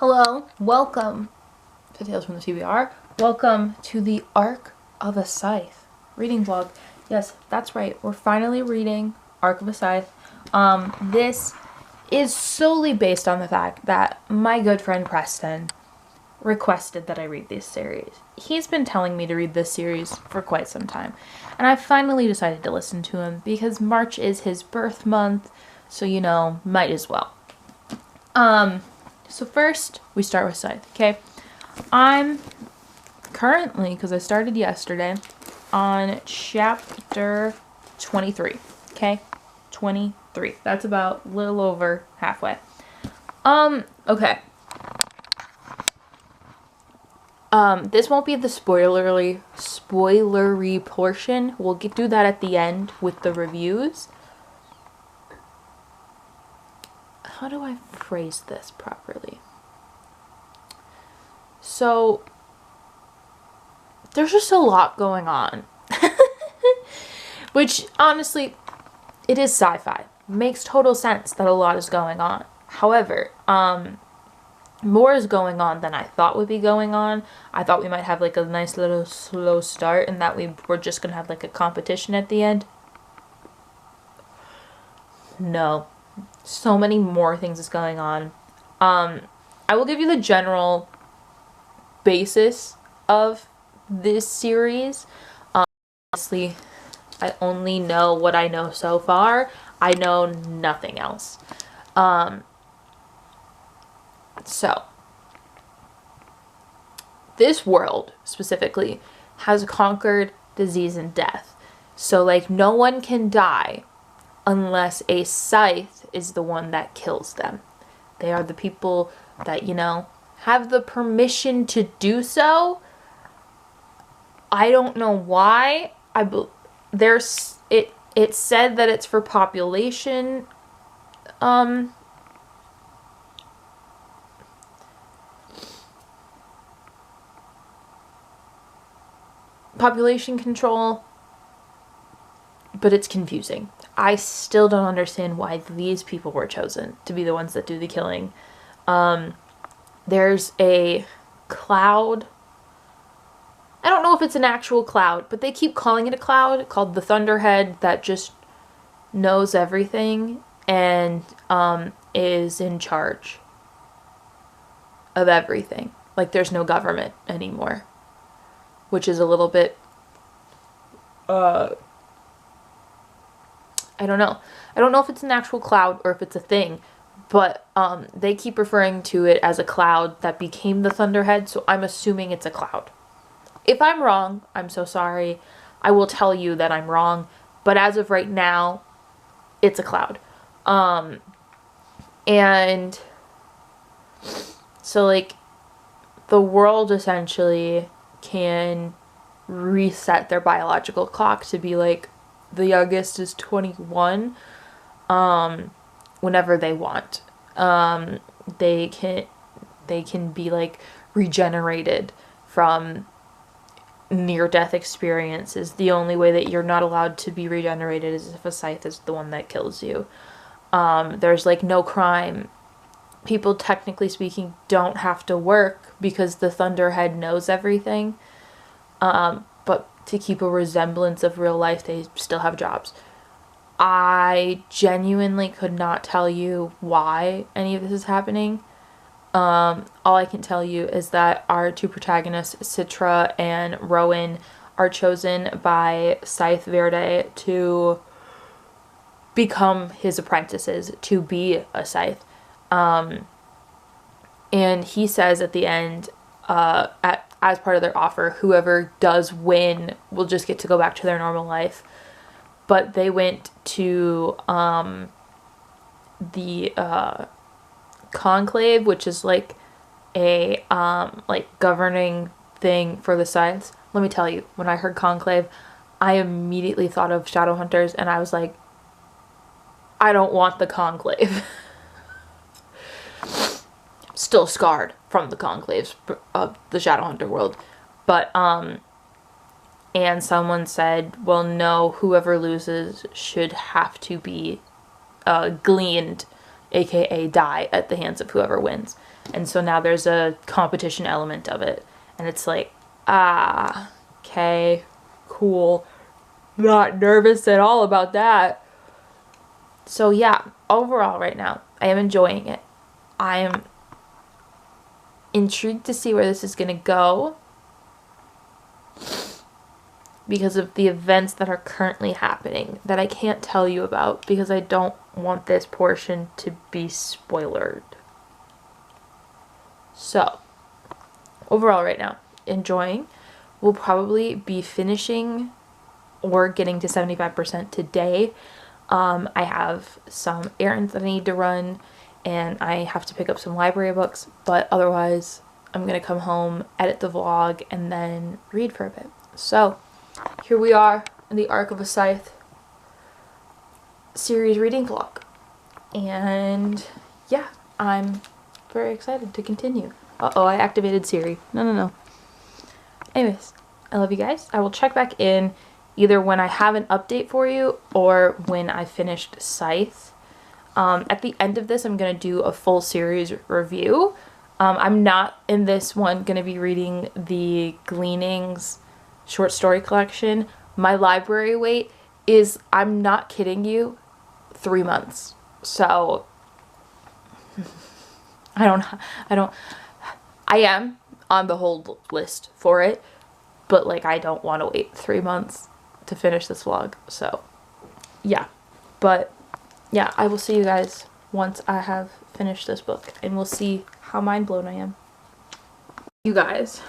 Hello, welcome to Tales from the TBR. Welcome to the Arc of a Scythe reading vlog. Yes, that's right. We're finally reading Arc of a Scythe. This is solely based on the fact that my good friend Preston requested that I read this series. He's been telling me to read this series for quite some time, and I finally decided to listen to him because March is his birth month, so might as well. So first, we start with Scythe, okay? I'm currently, because I started yesterday, on chapter 23, okay? 23. That's about a little over halfway. Okay. This won't be the spoilery portion. We'll do that at the end with the reviews. How do I phrase this properly? So, there's just a lot going on. Which, honestly, it is sci-fi. Makes total sense that a lot is going on. However, more is going on than I thought would be going on. I thought we might have like a nice little slow start and that we were just going to have like a competition at the end. No. So many more things is going on. I will give you the general basis of this series. Honestly, I only know what I know so far. I know nothing else. So, this world, specifically, has conquered disease and death. So, like, no one can die unless a scythe is the one that kills them. They are the people that, have the permission to do so. I don't know why. It said that it's for population population control, but it's confusing. I still don't understand why these people were chosen to be the ones that do the killing. There's a cloud. I don't know if it's an actual cloud, but they keep calling it a cloud, called the Thunderhead, that just knows everything and is in charge of everything. Like, there's no government anymore, which is a little bit I don't know. I don't know if it's an actual cloud or if it's a thing, but they keep referring to it as a cloud that became the Thunderhead, so I'm assuming it's a cloud. If I'm wrong, I'm so sorry. I will tell you that I'm wrong, but as of right now, it's a cloud. And so, like, the world essentially can reset their biological clock to be like, the youngest is 21 whenever they want. They can be like regenerated from near-death experiences. The only way that you're not allowed to be regenerated is if a scythe is the one that kills you. There's like no crime. People, technically speaking, don't have to work because the Thunderhead knows everything. But to keep a resemblance of real life, they still have jobs. I genuinely could not tell you why any of this is happening. All I can tell you is that our two protagonists, Citra and Rowan, are chosen by Scythe Verde to become his apprentices, to be a scythe. And he says at the end, as part of their offer, whoever does win will just get to go back to their normal life. But they went to the conclave, which is like a governing thing for the scythes. Let me tell you, when I heard conclave, I immediately thought of Shadowhunters, and I was like, I don't want the conclave. Still scarred from the conclaves of the Shadowhunter world. But, and someone said, well, no, whoever loses should have to be gleaned aka die at the hands of whoever wins. And so now there's a competition element of it. And it's like, ah, okay, cool. Not nervous at all about that. So yeah, overall right now, I am enjoying it. I am intrigued to see where this is going to go because of the events that are currently happening that I can't tell you about because I don't want this portion to be spoilered. So, overall right now, enjoying. We'll probably be finishing or getting to 75% today. I have some errands that I need to run and I have to pick up some library books, but otherwise I'm going to come home, edit the vlog, and then read for a bit. So, here we are in the Arc of a Scythe series reading vlog. And yeah, I'm very excited to continue. Uh-oh, I activated Siri. No. Anyways, I love you guys. I will check back in either when I have an update for you or when I finished Scythe. At the end of this, I'm going to do a full series review. I'm not in this one going to be reading the Gleanings short story collection. My library wait is, I'm not kidding you, 3 months. So I am on the hold list for it, but like I don't want to wait 3 months to finish this vlog. So yeah, but yeah, I will see you guys once I have finished this book and we'll see how mind blown I am. You guys,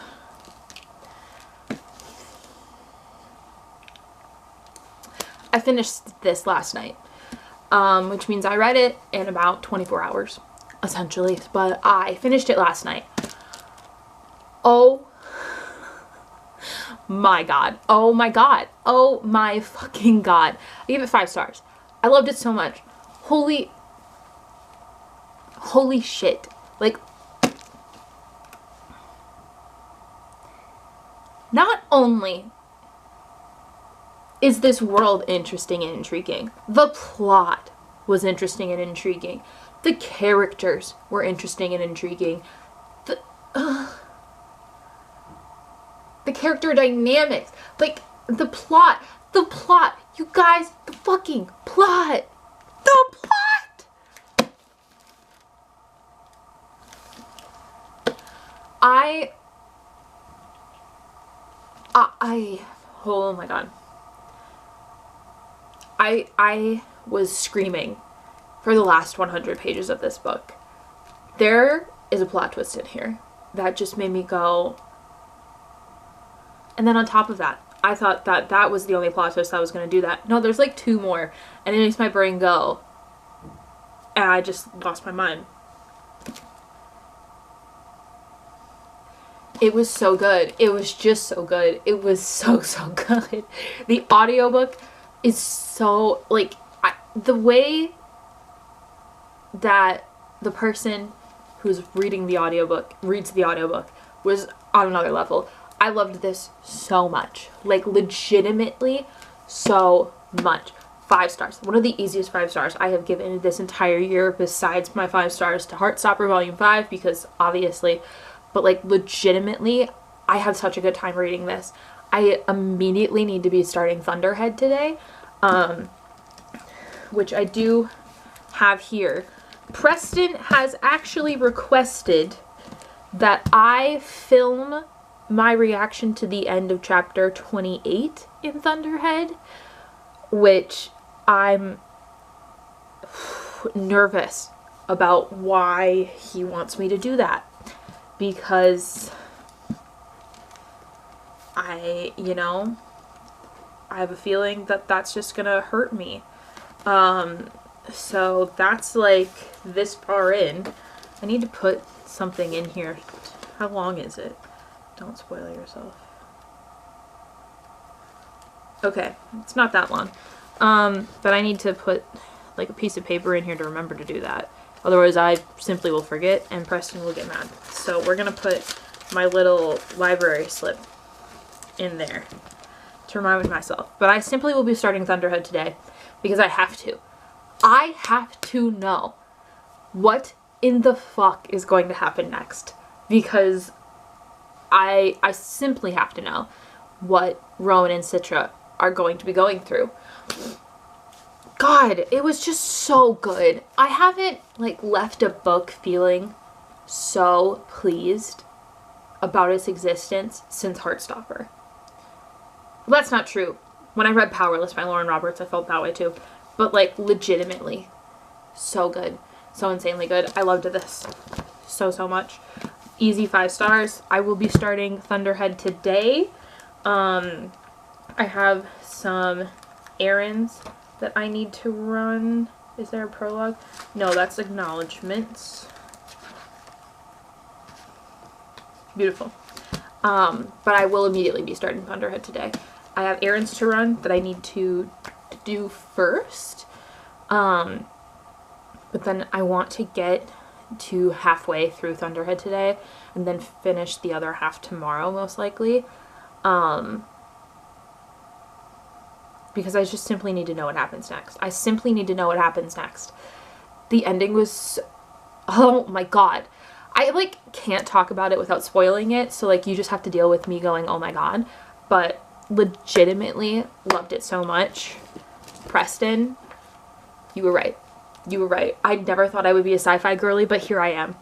I finished this last night, which means I read it in about 24 hours, essentially, but I finished it last night. Oh my god. Oh my god. Oh my fucking god. I gave it 5 stars. I loved it so much. Holy shit. Like, not only is this world interesting and intriguing, the plot was interesting and intriguing. The characters were interesting and intriguing. The character dynamics, like the plot, you guys, the fucking plot, oh my god. I was screaming for the last 100 pages of this book. There is a plot twist in here that just made me go. And then on top of that, I thought that that was the only plot twist that was going to do that. No, there's like 2 more. And it makes my brain go. And I just lost my mind. It was so good. It was just so good. It was so good. The audiobook is so, like, the way that the person who's reading the audiobook reads the audiobook was on another level. I loved this so much. Like, legitimately so much. 5 stars. One of the easiest 5 stars I have given this entire year, besides my 5 stars to Heartstopper Volume 5, because obviously, but like, legitimately, I had such a good time reading this. I immediately need to be starting Thunderhead today, which I do have here. Preston has actually requested that I film my reaction to the end of chapter 28 in Thunderhead, which I'm nervous about why he wants me to do that, because I have a feeling that that's just gonna hurt me. So that's like this far in. I need to put something in here. How long is it? Don't spoil yourself. Okay, it's not that long. But I need to put like a piece of paper in here to remember to do that. Otherwise I simply will forget and Preston will get mad. So we're gonna put my little library slip in there to remind myself. But I simply will be starting Thunderhead today because I have to. I have to know what in the fuck is going to happen next? Because I simply have to know what Rowan and Citra are going to be going through. God, it was just so good. I haven't, like, left a book feeling so pleased about its existence since Heartstopper. Well, that's not true. When I read Powerless by Lauren Roberts, I felt that way too. But, like, legitimately, so good. So insanely good. I loved this so much. Easy 5 stars. I will be starting Thunderhead today. I have some errands that I need to run. Is there a prologue? No, that's acknowledgements. Beautiful. But I will immediately be starting Thunderhead today. I have errands to run that I need to do first. But then I want to get to halfway through Thunderhead today and then finish the other half tomorrow, most likely. Because I just simply need to know what happens next. I simply need to know what happens next. The ending was... oh my god. I, like, can't talk about it without spoiling it, so, like, you just have to deal with me going, oh my god. But legitimately loved it so much. Preston, you were right. You were right. I never thought I would be a sci-fi girly, but here I am.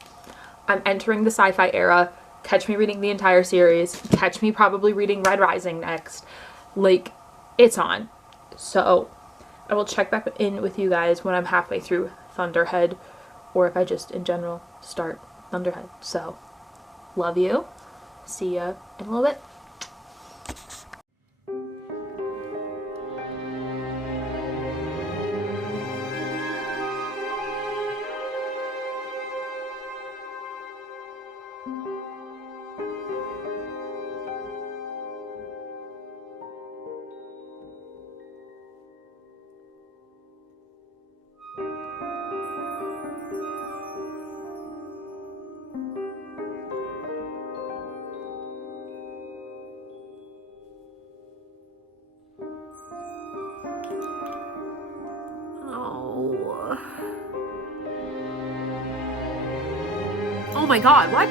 I'm entering the sci-fi era. Catch me reading the entire series. Catch me probably reading Red Rising next. Like, it's on. So, I will check back in with you guys when I'm halfway through Thunderhead, or if I just, in general, start Thunderhead. So, love you. See ya in a little bit. Oh my god, what?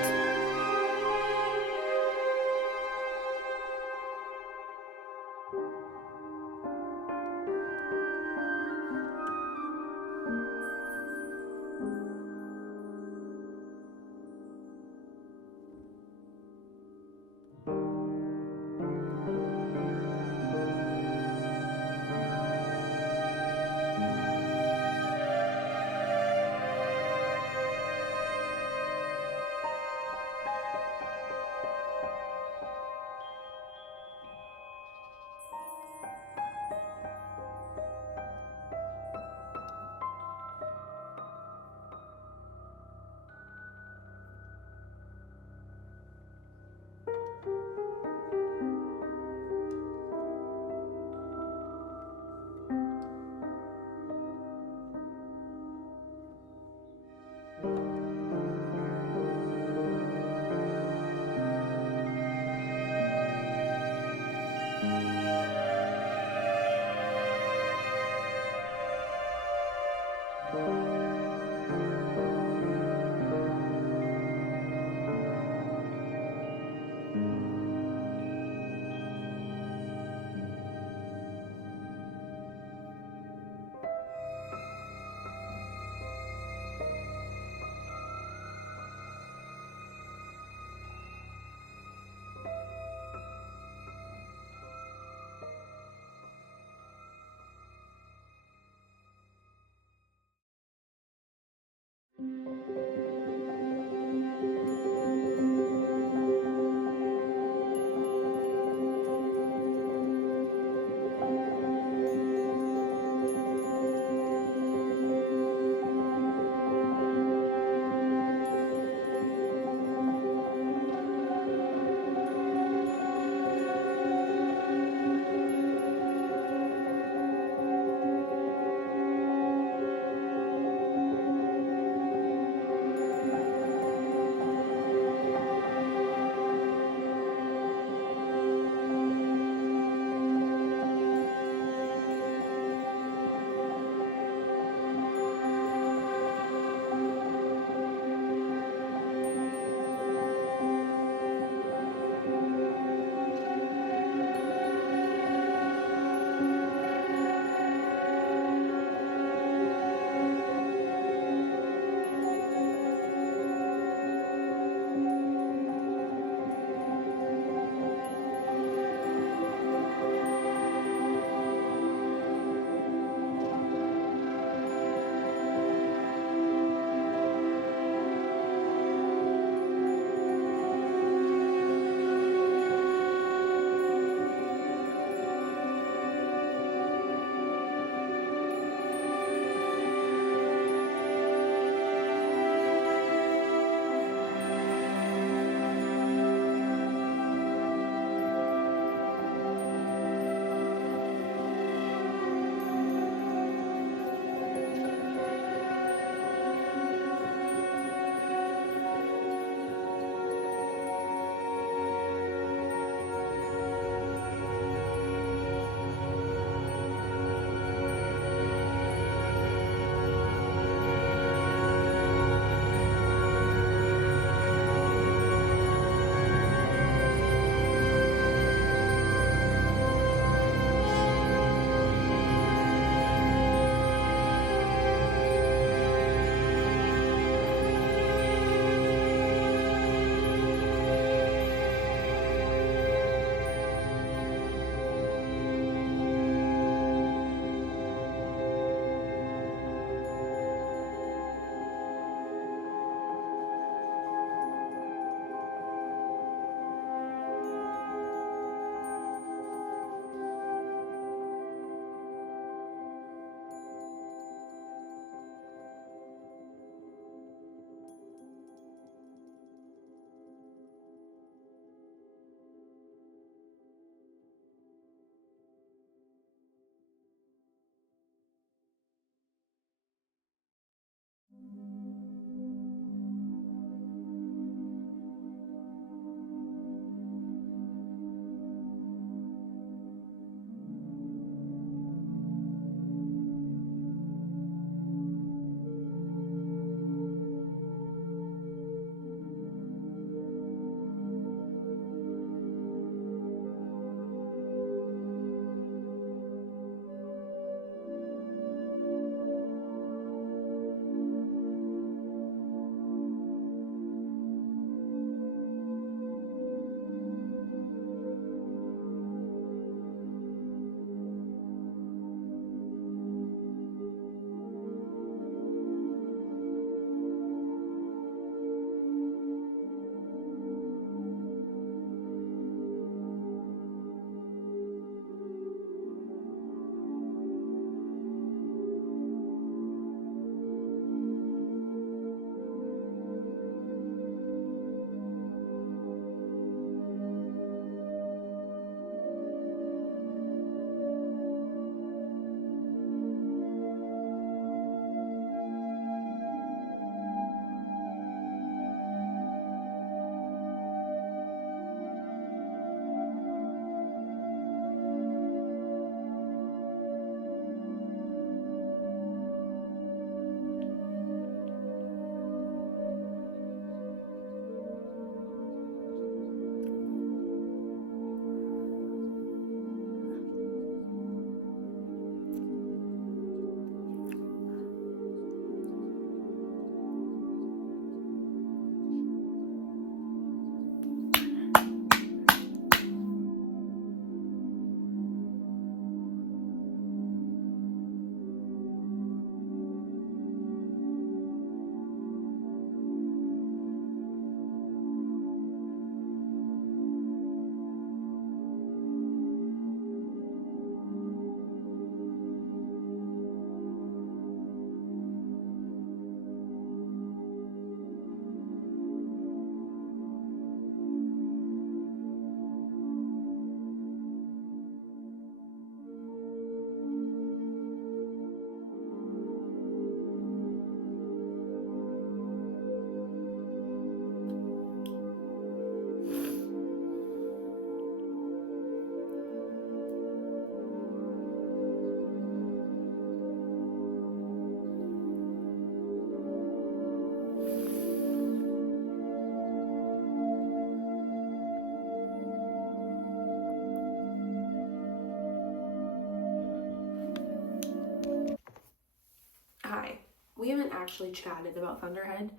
Hi. We haven't actually chatted about Thunderhead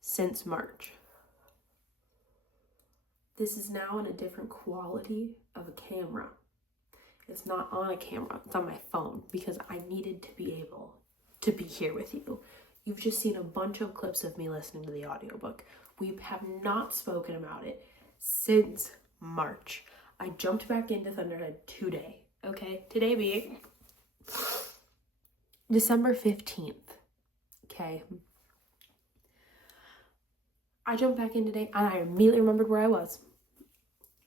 since March. This is now in a different quality of a camera. It's not on a camera, it's on my phone because I needed to be able to be here with you. You've just seen a bunch of clips of me listening to the audiobook. We have not spoken about it since March. I jumped back into Thunderhead today, okay? Today being December 15th, okay? I jumped back in today and I immediately remembered where I was.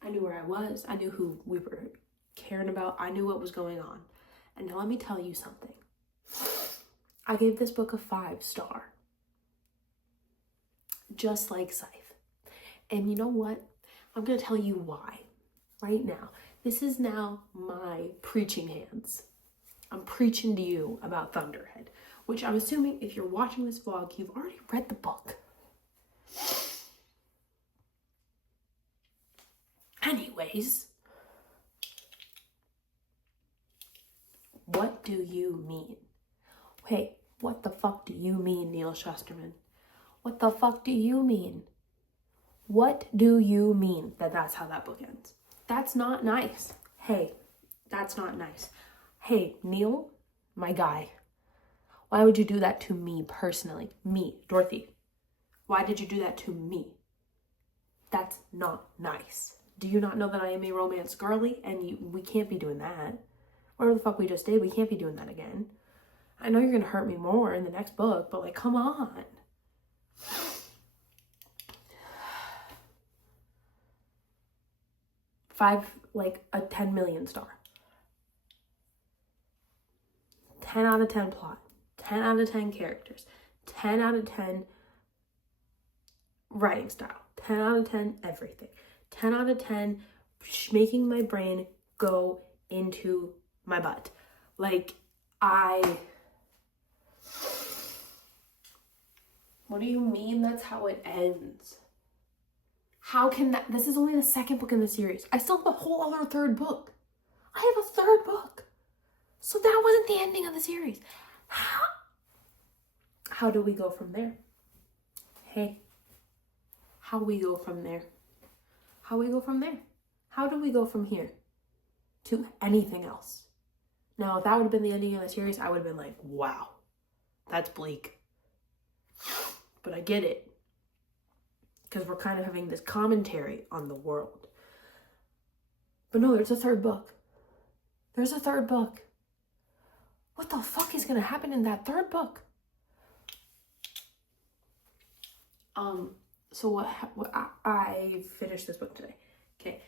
I knew where I was. I knew who we were caring about. I knew what was going on. And now let me tell you something. I gave this book a 5-star. Just like Scythe. And you know what? I'm going to tell you why. Right now. This is now my preaching hands. I'm preaching to you about Thunderhead. Which I'm assuming if you're watching this vlog, you've already read the book. Anyways. What do you mean? Hey, what the fuck do you mean, Neal Shusterman? What the fuck do you mean? What do you mean that that's how that book ends? That's not nice. Hey, that's not nice. Hey, Neal, my guy, why would you do that to me personally? Me, Dorothy. Why did you do that to me? That's not nice. Do you not know that I am a romance girly? And we can't be doing that. Whatever the fuck we just did, we can't be doing that again. I know you're gonna hurt me more in the next book, but like, come on. A 10 million star. 10 out of 10 plot. 10 out of 10 characters. 10 out of 10 writing style. 10 out of 10 everything. 10 out of 10 making my brain go into my butt. Like, what do you mean that's how it ends? How can that? This is only the second book in the series. I still have a whole other third book. I have a third book. So that wasn't the ending of the series. How do we go from there? Hey, how we go from there? How we go from there? How do we go from here to anything else? Now, if that would have been the ending of the series, I would have been like, wow, that's bleak. But I get it. Because we're kind of having this commentary on the world. But no, there's a third book. There's a third book. What the fuck is going to happen in that third book? So I finished this book today. Okay.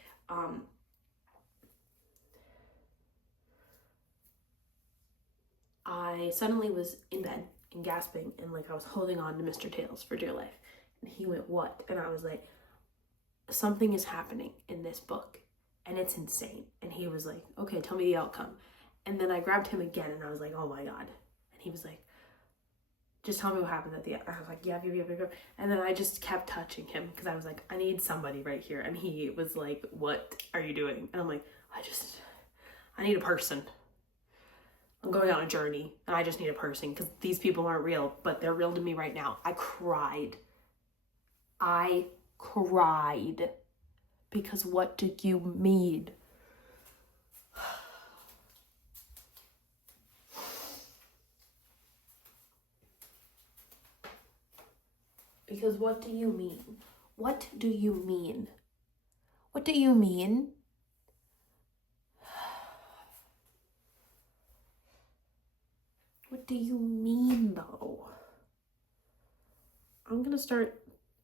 I suddenly was in bed and gasping and like I was holding on to Mr. Tails for dear life. And he went, what? And I was like, something is happening in this book and it's insane. And he was like, okay, tell me the outcome. And then I grabbed him again and I was like, oh my God. And he was like, just tell me what happened at the end. I was like, yeah. And then I just kept touching him because I was like, I need somebody right here. And he was like, what are you doing? And I'm like, I need a person. I'm going on a journey and I just need a person because these people aren't real, but they're real to me right now. I cried because what do you mean? Because what do you mean? What do you mean? What do you mean? What do you mean, though? I'm gonna start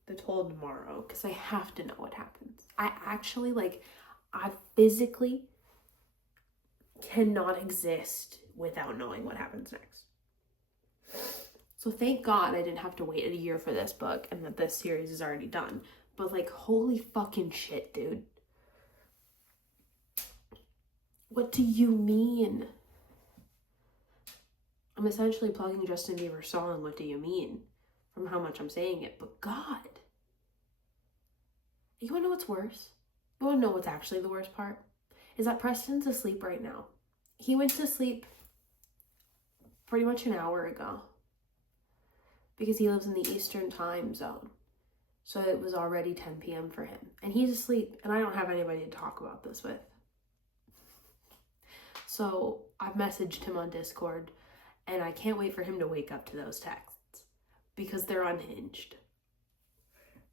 the Told tomorrow because I have to know what happens. I actually, I physically cannot exist without knowing what happens next. So thank God I didn't have to wait a year for this book and that this series is already done. But like, holy fucking shit, dude. What do you mean? I'm essentially plugging Justin Bieber's song, What Do You Mean? From how much I'm saying it. But God. You wanna know what's worse? You wanna know what's actually the worst part? Is that Preston's asleep right now. He went to sleep pretty much an hour ago, because he lives in the Eastern time zone. So it was already 10 p.m. for him. And he's asleep, and I don't have anybody to talk about this with. So I've messaged him on Discord, and I can't wait for him to wake up to those texts, because they're unhinged.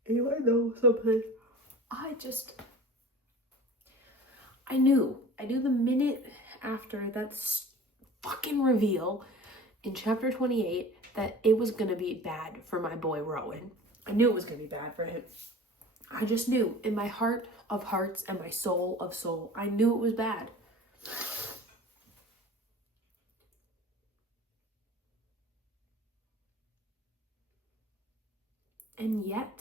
And you wanna know something? I knew the minute after that fucking reveal in chapter 28 that it was gonna be bad for my boy Rowan. I knew it was gonna be bad for him. I just knew in my heart of hearts and my soul of soul, I knew it was bad. And yet,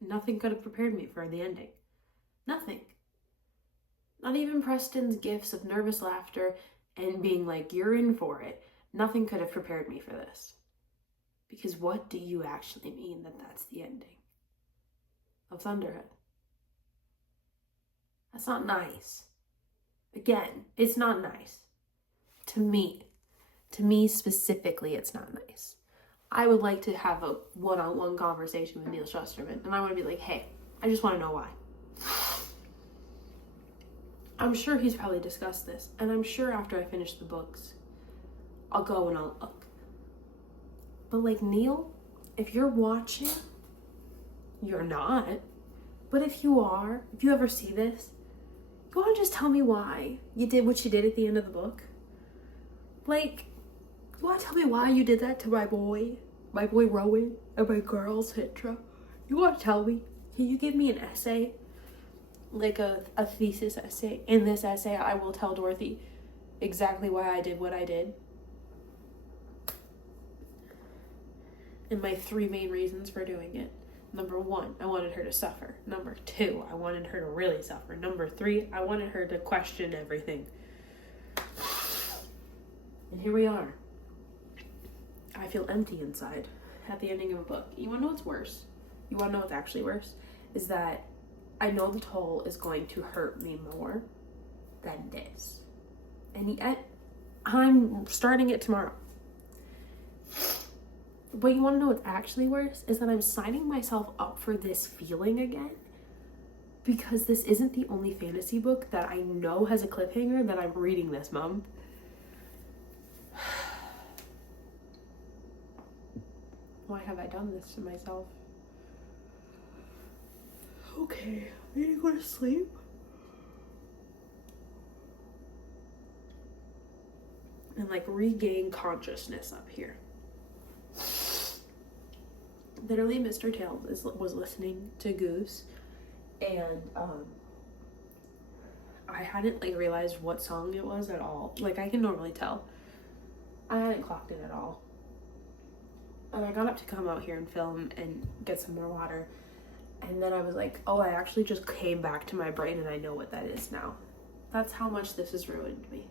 nothing could have prepared me for the ending. Nothing. Not even Preston's gifts of nervous laughter and being like, you're in for it. Nothing could have prepared me for this. Because what do you actually mean that that's the ending of Thunderhead? That's not nice. Again, it's not nice. To me specifically, it's not nice. I would like to have a one-on-one conversation with Neal Shusterman, and I want to be like, hey, I just want to know why. I'm sure he's probably discussed this, and I'm sure after I finish the books, I'll go and I'll look. But like, Neal, if you're watching, you're not. But if you are, if you ever see this, you want to just tell me why you did what you did at the end of the book? Like, you want to tell me why you did that to my boy Rowan, and my girl Citra? You want to tell me? Can you give me an essay? Like a thesis essay. In this essay, I will tell Dorothy exactly why I did what I did. And my 3 main reasons for doing it. Number 1, I wanted her to suffer. Number 2, I wanted her to really suffer. Number 3, I wanted her to question everything. And here we are. I feel empty inside at the ending of a book. You wanna know what's worse? You wanna know what's actually worse? Is that I know the toll is going to hurt me more than this. And yet, I'm starting it tomorrow. But you want to know what's actually worse? Is that I'm signing myself up for this feeling again. Because this isn't the only fantasy book that I know has a cliffhanger that I'm reading this month. Why have I done this to myself? Okay, I need to go to sleep. And like regain consciousness up here. Literally, Mr. Tails was listening to Goose, and I hadn't like realized what song it was at all. Like, I can normally tell. I hadn't clocked it at all. And I got up to come out here and film and get some more water. And then I was like, oh, I actually just came back to my brain and I know what that is now. That's how much this has ruined me.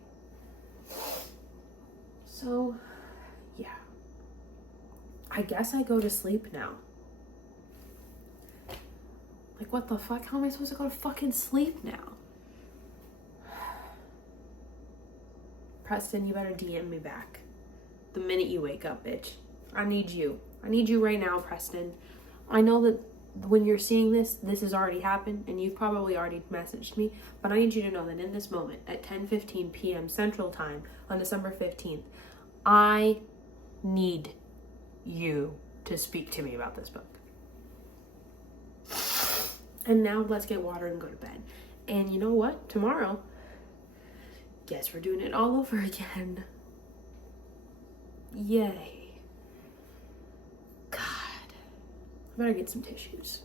So, yeah. I guess I go to sleep now. Like, what the fuck? How am I supposed to go to fucking sleep now? Preston, you better DM me back. The minute you wake up, bitch. I need you. I need you right now, Preston. I know that when you're seeing this, this has already happened, and you've probably already messaged me, but I need you to know that in this moment, at 10:15 p.m. Central Time on December 15th, I need you to speak to me about this book. And now let's get water and go to bed. And you know what? Tomorrow, guess we're doing it all over again. Yay. God. I better get some tissues.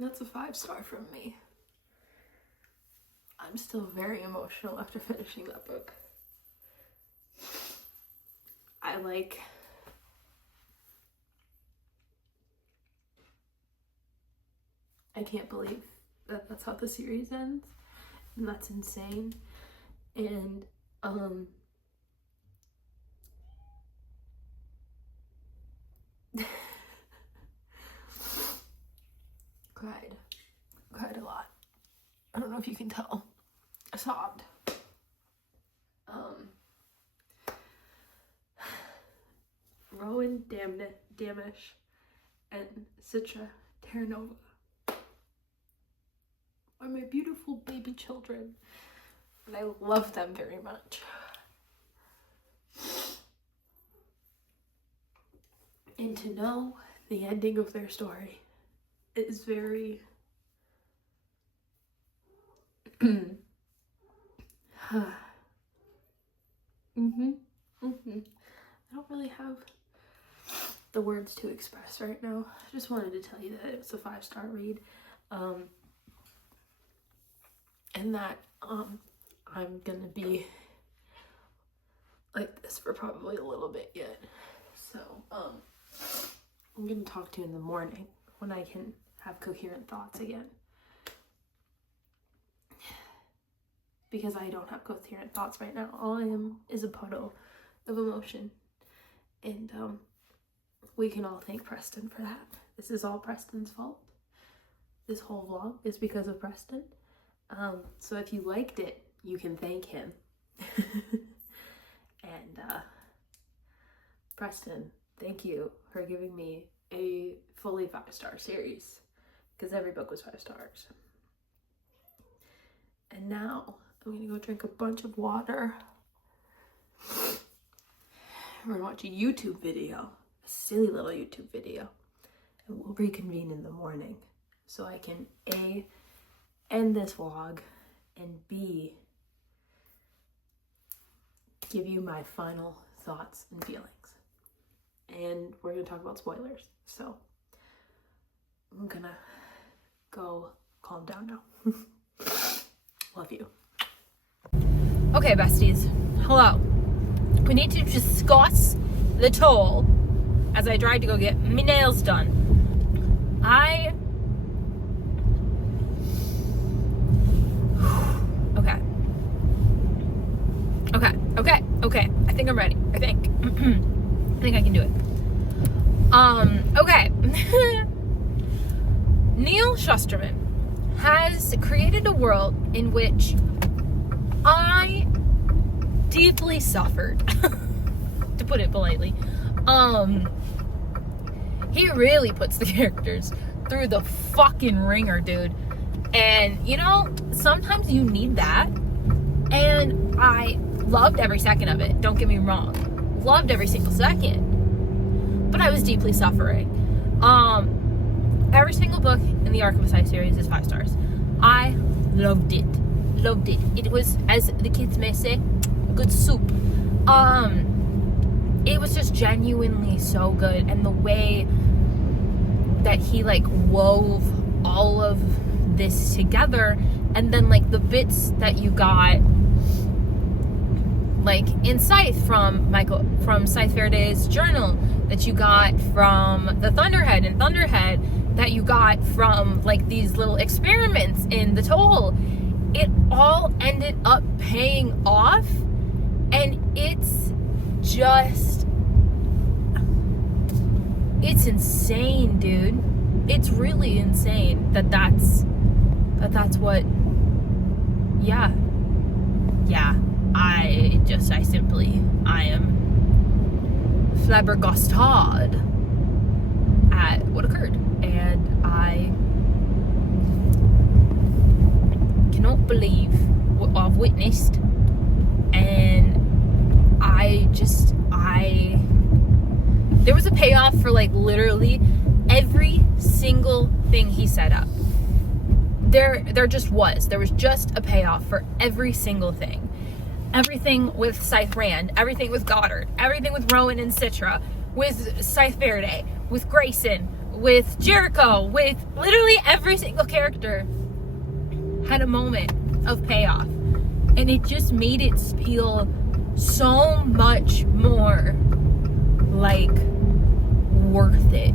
That's a 5-star from me. I'm still very emotional after finishing that book. I can't believe that that's how the series ends, and that's insane. And cried a lot. I don't know if you can tell. I sobbed. Rowan Damish and Citra Terranova are my beautiful baby children, and I love them very much. And to know the ending of their story is very I don't really have the words to express right now. I just wanted to tell you that it's a 5-star read, and that I'm gonna be like this for probably a little bit yet. So I'm gonna talk to you in the morning when I can have coherent thoughts again, because I don't have coherent thoughts right now. All I am is a puddle of emotion, and we can all thank Preston for that. This is all Preston's fault. This whole vlog is because of Preston. So if you liked it, you can thank him. And Preston, thank you for giving me a fully 5-star series, because every book was 5 stars. And now I'm gonna go drink a bunch of water. We're gonna watch a YouTube video, a silly little YouTube video, and we'll reconvene in the morning so I can A, end this vlog, and B, give you my final thoughts and feelings. And we're gonna talk about spoilers, so I'm gonna go calm down now. Love you. Okay, besties, hello. We need to discuss the toll as I tried to go get my nails done. Okay. I think I'm ready. I think I can do it. Okay. Neal Shusterman has created a world in which I deeply suffered, to put it politely. He really puts the characters through the fucking ringer, dude. And, you know, sometimes you need that. And I loved every second of it. Don't get me wrong. Loved every single second. But I was deeply suffering. Every single book in the Arc of a Scythe series is 5 stars. I loved it. Loved it. It was, as the kids may say, good soup. It was just genuinely so good. And the way that he, like, wove all of this together, and then, like, the bits that you got, like in Scythe from Scythe Faraday's journal, that you got from the Thunderhead and Thunderhead, that you got from like these little experiments in the Toll, it all ended up paying off. And it's just, it's insane, dude. It's really insane that's what, yeah. I am flabbergasted at what occurred, and I cannot believe what I've witnessed. And there was a payoff for like literally every single thing he set up. there just was. There was just a payoff for every single thing. Everything with Scythe Rand, everything with Goddard, everything with Rowan and Citra, with Scythe Verde, with Grayson, with Jericho, with literally every single character had a moment of payoff. And it just made it feel so much more like worth it,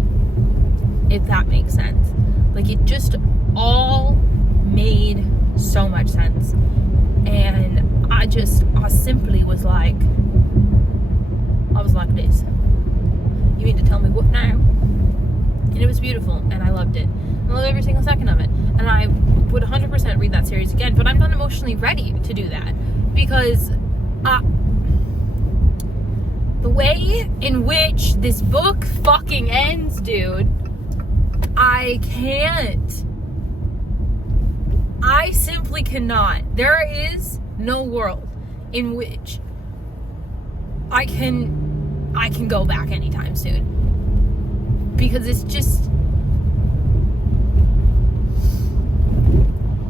if that makes sense. Like, it just all made so much sense. And I simply was like this. You mean to tell me what now? And it was beautiful, and I loved it. I love every single second of it. And I would 100% read that series again, but I'm not emotionally ready to do that. Because the way in which this book fucking ends, dude, I can't. I simply cannot. There is no world in which I can go back anytime soon. Because it's just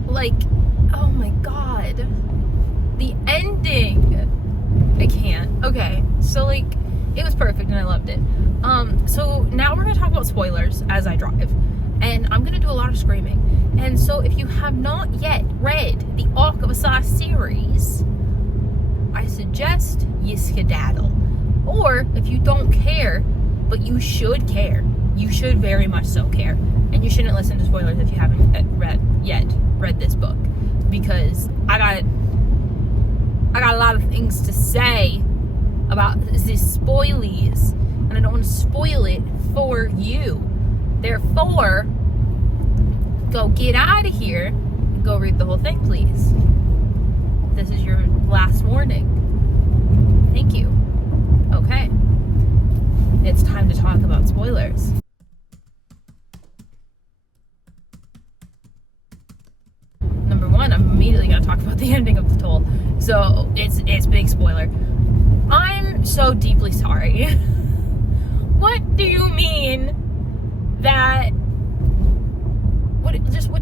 like, oh my god. The ending. I can't. Okay. So like, it was perfect and I loved it. So now we're gonna talk about spoilers as I drive. And I'm gonna do a lot of screaming. And so if you have not yet read the Ark of Assar series, I suggest you skedaddle. Or if you don't care, but you should care. You should very much so care. And you shouldn't listen to spoilers if you haven't read this book. Because I got a lot of things to say about these spoilies. And I don't want to spoil it for you. Therefore, go get out of here and go read the whole thing, please. This is your last warning. Thank you. Okay. It's time to talk about spoilers. Number one, I'm immediately going to talk about the ending of The Toll. So, it's big spoiler. I'm so deeply sorry. What do you mean that... What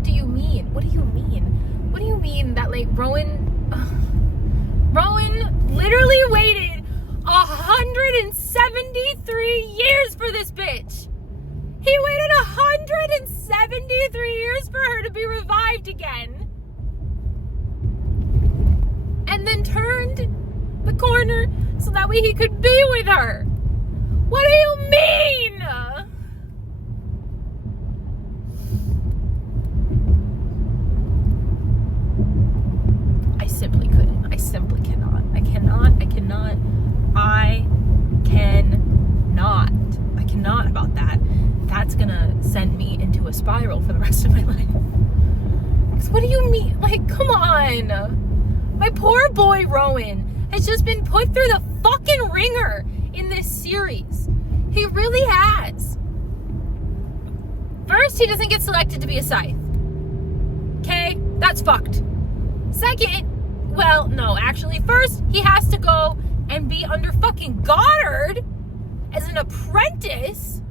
do you mean? What do you mean? What do you mean that, like, Rowan literally waited 173 years for this bitch. He waited 173 years for her to be revived again. And then turned the corner so that way he could be with her. What do you mean? I simply couldn't. I simply cannot. I cannot about that. That's gonna send me into a spiral for the rest of my life. Because what do you mean? Like, come on. My poor boy Rowan has just been put through the fucking ringer in this series. He really has. First, he doesn't get selected to be a Scythe. Okay? That's fucked. Second, well, no, actually, first, he has to go and be under fucking Goddard as an apprentice,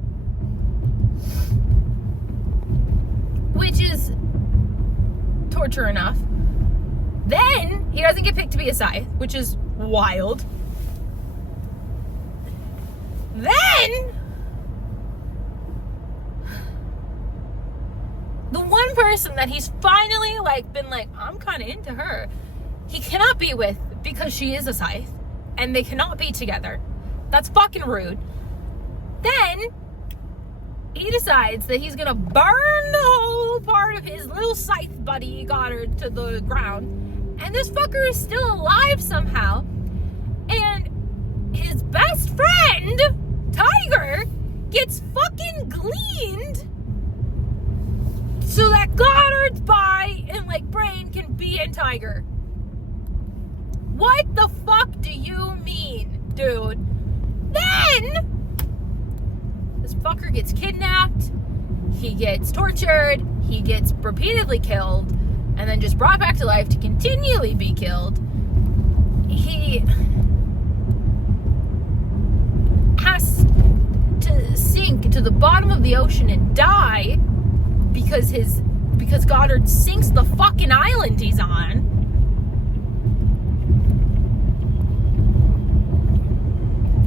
which is torture enough. Then, he doesn't get picked to be a Scythe, which is wild. Then, the one person that he's finally, like, been like, I'm kind of into her, he cannot be with because she is a Scythe, and they cannot be together. That's fucking rude. Then, he decides that he's gonna burn the whole part of his little Scythe buddy Goddard to the ground, and this fucker is still alive somehow, and his best friend, Tiger, gets fucking gleaned so that Goddard's body and, like, brain can be in Tiger. What the fuck do you mean, dude? Then, this fucker gets kidnapped, he gets tortured, he gets repeatedly killed, and then just brought back to life to continually be killed. He has to sink to the bottom of the ocean and die because because Goddard sinks the fucking island he's on.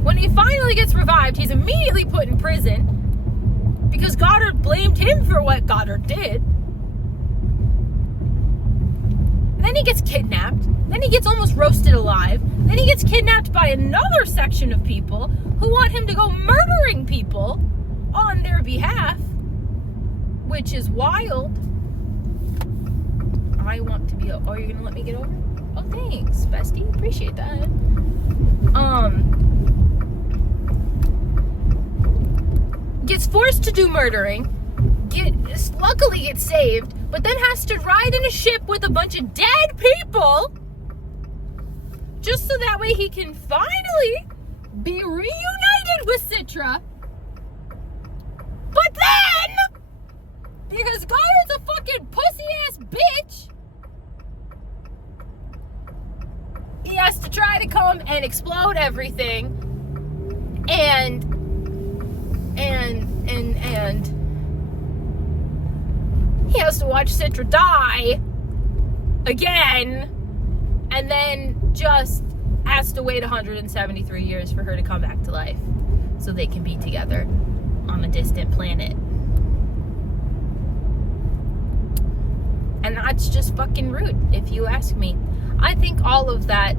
When he finally gets revived, he's immediately put in prison because Goddard blamed him for what Goddard did. And then he gets kidnapped. Then he gets almost roasted alive. Then he gets kidnapped by another section of people who want him to go murdering people on their behalf, which is wild. I want to be... Oh, you're going to let me get over? Oh, thanks, bestie. Appreciate that. Gets forced to do murdering. Luckily gets saved, but then has to ride in a ship with a bunch of dead people just so that way he can finally be reunited with Citra. But then, because Goddard's a fucking pussy-ass bitch, he has to try to come and explode everything, and he has to watch Citra die again, and then just has to wait 173 years for her to come back to life so they can be together on a distant planet. And that's just fucking rude, if you ask me. I think all of that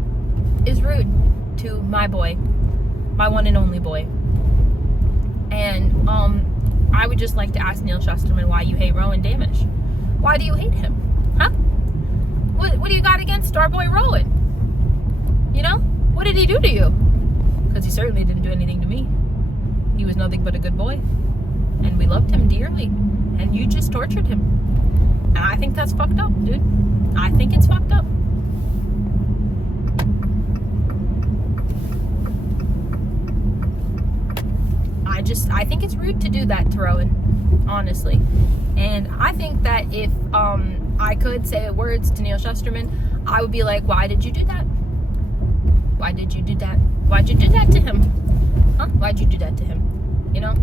is rude to my boy, my one and only boy. And I would just like to ask Neal Shusterman why you hate Rowan Damisch. Why do you hate him? Huh? What do you got against our boy Rowan? You know? What did he do to you? Because he certainly didn't do anything to me. He was nothing but a good boy. And we loved him dearly. And you just tortured him. And I think that's fucked up, dude. I think it's fucked up. I think it's rude to do that to Rowan, honestly. And I think that if I could say words to Neal Shusterman, I would be like, why did you do that? Why did you do that? Why'd you do that to him? Huh? Why'd you do that to him? You know?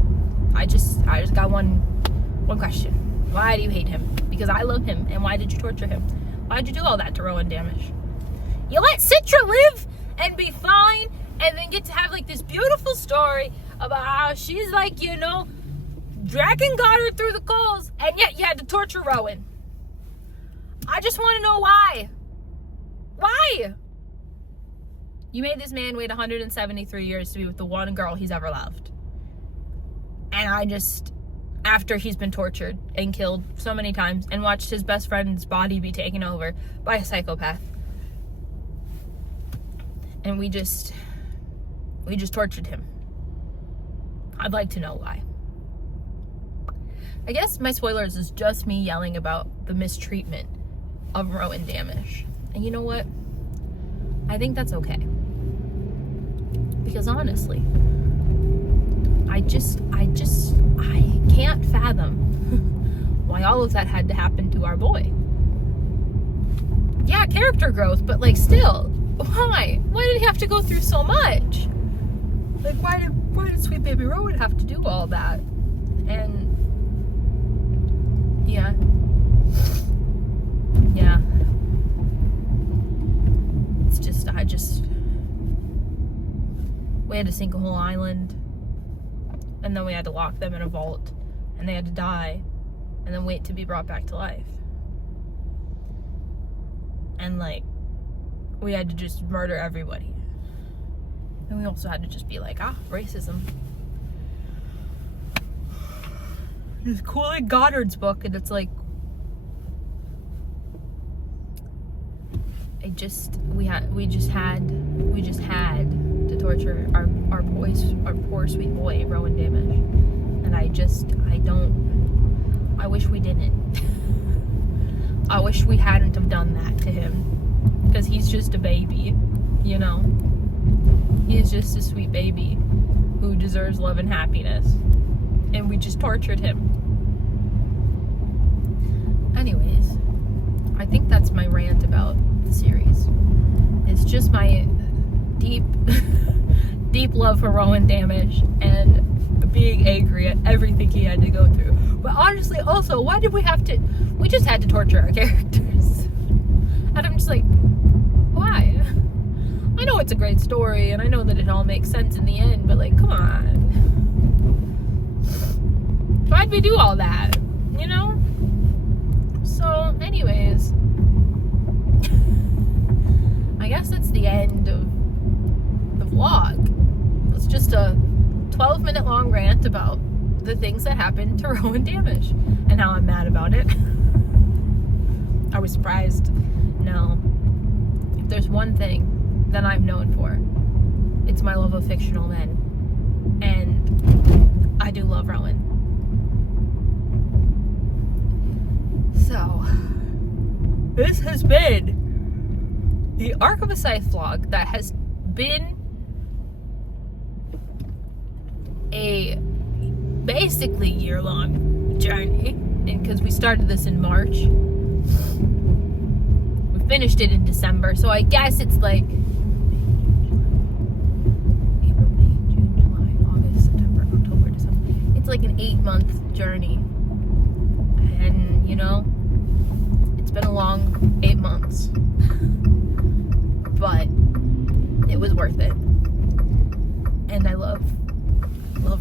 I just got one question. Why do you hate him? Because I love him. And why did you torture him? Why'd you do all that to Rowan Damisch? You let Citra live and be fine, and then get to have like this beautiful story about how she's like, you know, dragging Goddard through the coals, and yet you had to torture Rowan. I just want to know why. Why? You made this man wait 173 years to be with the one girl he's ever loved. And I just, after he's been tortured and killed so many times and watched his best friend's body be taken over by a psychopath. And we just tortured him. I'd like to know why. I guess my spoilers is just me yelling about the mistreatment of Rowan Damisch. And you know what? I think that's okay. Because honestly, I can't fathom why all of that had to happen to our boy. Yeah, character growth, but like still, why? Why did he have to go through so much? Like, why did sweet baby Rowan have to do all that? And yeah. It's just, we had to sink a whole island, and then we had to lock them in a vault, and they had to die, and then wait to be brought back to life. And like, we had to just murder everybody. And we also had to just be like, racism. Just cooling Goddard's book, and it's like, we just had to torture our poor sweet boy Rowan Damisch, and I wish we didn't. I wish we hadn't have done that to him, because he's just a baby, you know. He's just a sweet baby who deserves love and happiness, and we just tortured him. Anyways, I think that's my rant about the series. It's just my deep love for Rowan Damisch and being angry at everything he had to go through. But honestly, also, why did we just had to torture our characters. And I'm just like, why? I know it's a great story, and I know that it all makes sense in the end, but like, come on. Why'd we do all that? You know? So, anyways, I guess that's the end of the vlog. It's just a 12-minute long rant about the things that happened to Rowan Damisch and how I'm mad about it. I was surprised. No. If there's one thing that I'm known for, it's my love of fictional men. And I do love Rowan. So, this has been the Arc of a Scythe vlog that has been a basically year-long journey, and because we started this in March, we finished it in December, so I guess it's like April, May, June, July, August, September, October, December. It's like an 8-month journey, and you know, it's been a long 8 months, but it was worth it. And I love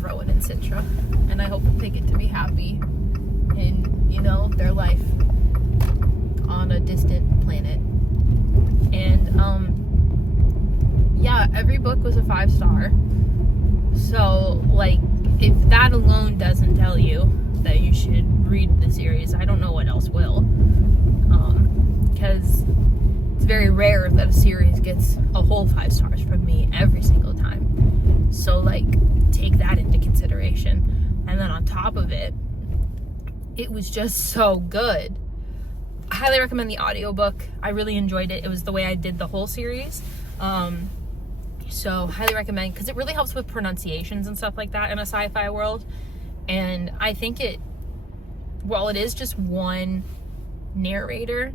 Rowan and Citra, and I hope that they get to be happy in, you know, their life on a distant planet. And yeah, every book was a 5-star. So like, if that alone doesn't tell you that you should read the series, I don't know what else will. Because it's very rare that a series gets a whole 5 stars from me every single time. So like, take that into consideration. And then on top of it, it was just so good. I highly recommend the audiobook. I really enjoyed it. It was the way I did the whole series. So highly recommend, because it really helps with pronunciations and stuff like that in a sci-fi world. And I think while it is just one narrator,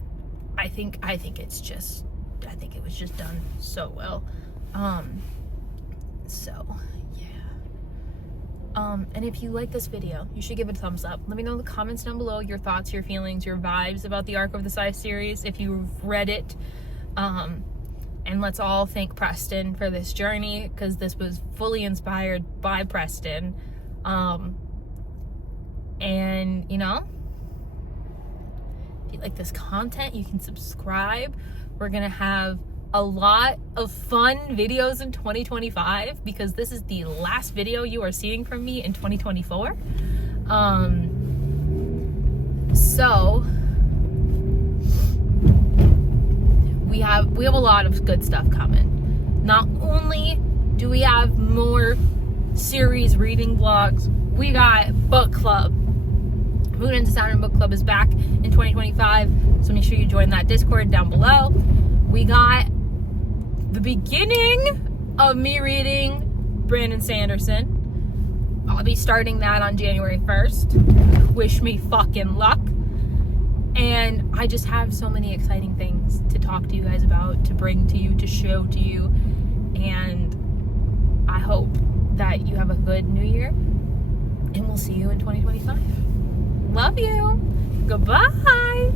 I think it was just done so well. So yeah. And if you like this video, you should give it a thumbs up. Let me know in the comments down below your thoughts, your feelings, your vibes about the Arc of the Scythe series, if you've read it. And let's all thank Preston for this journey, because this was fully inspired by Preston. And, you know, if you like this content, you can subscribe. We're going to have a lot of fun videos in 2025, because this is the last video you are seeing from me in 2024. So we have a lot of good stuff coming. Not only do we have more series reading vlogs, we got book club. Moon into Saturn Book Club is back in 2025, so make sure you join that Discord down below. We got the beginning of me reading Brandon Sanderson. I'll be starting that on January 1st. Wish me fucking luck. And I just have so many exciting things to talk to you guys about, to bring to you, to show to you. And I hope that you have a good new year. And we'll see you in 2025. Love you. Goodbye.